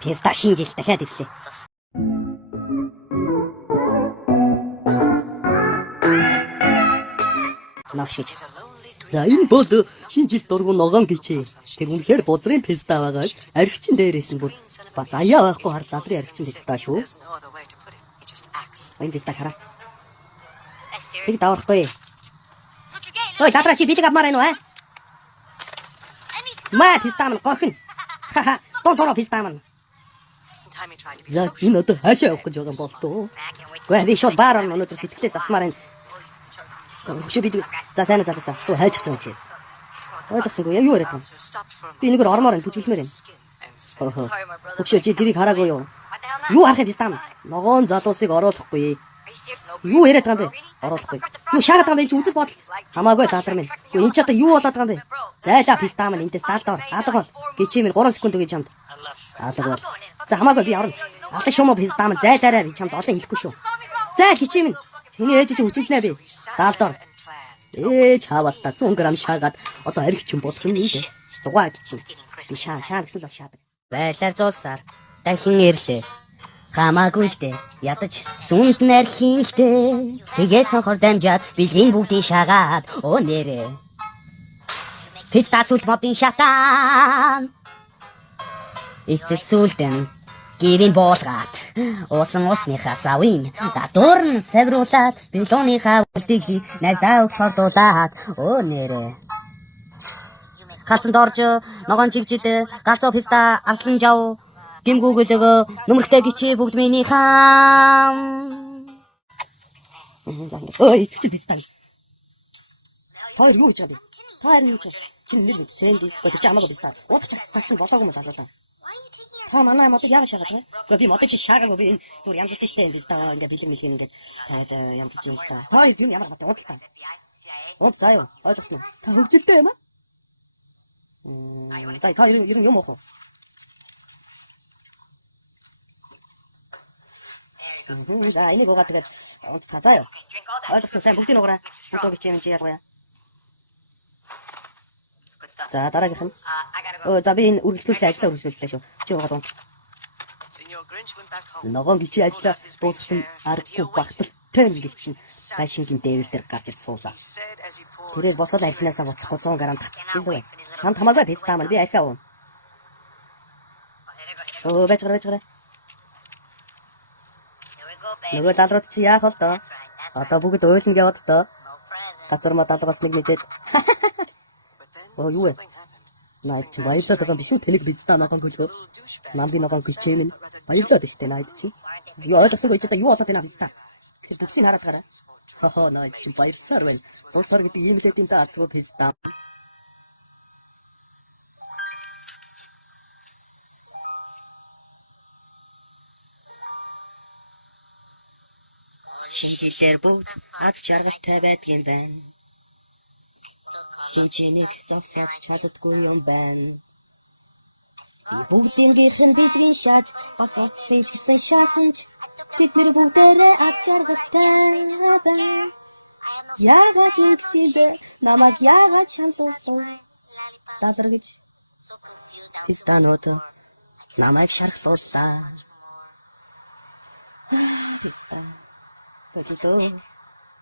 Писта шинэ жил дахиад ирлээ. Навшиж. За энэ бол шинэ жилд дургуун ногоон гэчээ. Тэр үнэхээр бузрын писта байгаа. Архичин дээрээс нь бүр ба заяа байхгүй хар ладрын архичин писта шүү. Энэ писта хараа. Тэг даврахгүй. Ой, ладраа чи бидэг авмаар байна уу? Маа писта мань гохин. Ха, донторо писта мань. За энэ одоо хаашаа явах гэж байгаа юм бол тоо. Гэхдээ би шууд баар орно өнөөдөр сэтгэлээс асмаар байна. Хөшөө бидэг. За сайн уу залуусаа. Өө хайж байгаа чи. Ойлгосонгүй юу яриад байна. Би нэгээр ормоор нь бүжгэлмээр байна. Хөшөө чи дэрийг хараагүй юу? Юу харах юм писта мань? Ногоон залуусыг оруулахгүй. Юу яриад байгаа юм бэ? Оруулахгүй. Юу шаарад байгаа юм бэ? Чи үзэл бодол. Хамаагүй ладар минь. Юу энэ ч одоо юу болоод байгаа юм бэ? Зайлаа писта мань энтэс даалдаа. Алга бол. Гिचээ минь 3 секунд өгье чамд. Алга бол. За хамаагүй би орно. Алга шумо писта мань зайлаарай би чамд олон хэлэхгүй шүү. Зайл гिचээ минь. Чиний ээж чи хүчнэ би. Даалдаа. Чаваас та 100 г шаагаад одоо арх чинь болох юм дээ. Дугаа гिचээ. Би шаа гэсэн л шаадаг. Байлаар зуулсаар дахин ирлээ. Хамаагүй л дээ. Ядаж сүнд нархийн л дээ. Тэгээд цонхор дамжаад бэлгийн бүгдийг шаагаад оо нэрээ. Писта сүлт модын шатан. Эцэс сүлтэн гэрийн боолгаад уусан усныхаа савын дадуурн савруулаад бэлоныхаа үлдгийг найздаа өгч хордуулаад оо нэрээ. Хацанд орж ногоон чигжид галзуу писта арслан жав гимгүүгэлөг нүмерхтэй гिचээ бүгд миний хаан. Ой эцэг чинь писта гэж. Тоор юу хийж байгаа бэ? Таар юу гэж? Чин нэр мэд сэнди. Гэхдээ чи хамаагүй писта. Уудах цаг чинь болоогүй юм залуу та. Та манай модыг яагаад шаагаад вэ? Гэхдээ би модыг чи шаагаагүй би энэ зүгээр янзлж штэ энэ писта ингээ бэлэг мэлхин ингээ тавиад янзлж юм л та. Та юу ямар баттай уудал та. Ууд заа юу? Ойлгосноо? Та хөгжилтэй юм аа? Та ер нь юм уу? За энийг угаад тэгээд унт цаазаа юу. Ойлгосноо сайн бүгдийг угаараа. Бүгд гिचээ юм чи ялгая. За дараагийнх нь. За би энэ үргэлжлүүлээ ажиллаа үргэлжлүүллээ шүү. Чи угаад унт. Ногоон гिचээ ажиллаа дуусгасан аргагүй багтартай нэг чинь байшингийн дээвэр дээр гарч ирж суулаа. Тэрээр босоод архинаасаа буцахгүй 100 г татчихсан дээ. Чамд хамаагүй писта маань би архиа уу. Оо бачгараа. Нөгөө залрууд чи яах вэ доо? Одоо бүгд уйлна гэвд доо. Газар ма далгаас нэг мэдээд. Оо юу вэ? Найд чи баярлаад байгаа юм биш үү? Тэнэг писта ногоон гөлгөө. Намгийн ногоон гिचээ минь баярлаад штэ найд чи. Юу ойлгосонгүй чи одоо юу болоод байна писта? Тэр бүксийг хараад гараа. Хоо найд чи баярлсаар байна. Сулсаар гэдэг ийм л юм да азгүй писта. Шинжилээр бүгд аз жаргалтай байдгийн байна. Хинчэнийг зогсоож чаддаггүй юм байна. Би бүгднгийнх нь бэлгийн шааж бас утсан ч гэсэн шаасан ч бид нэр бүгдээрээ аз жаргалтай байна. Яагаад ингэсэн бэ? Намайг яагаад шаналуулсан? Далар гэж. Пистанууд намайг шархлууллаа. Писта. Болидоо.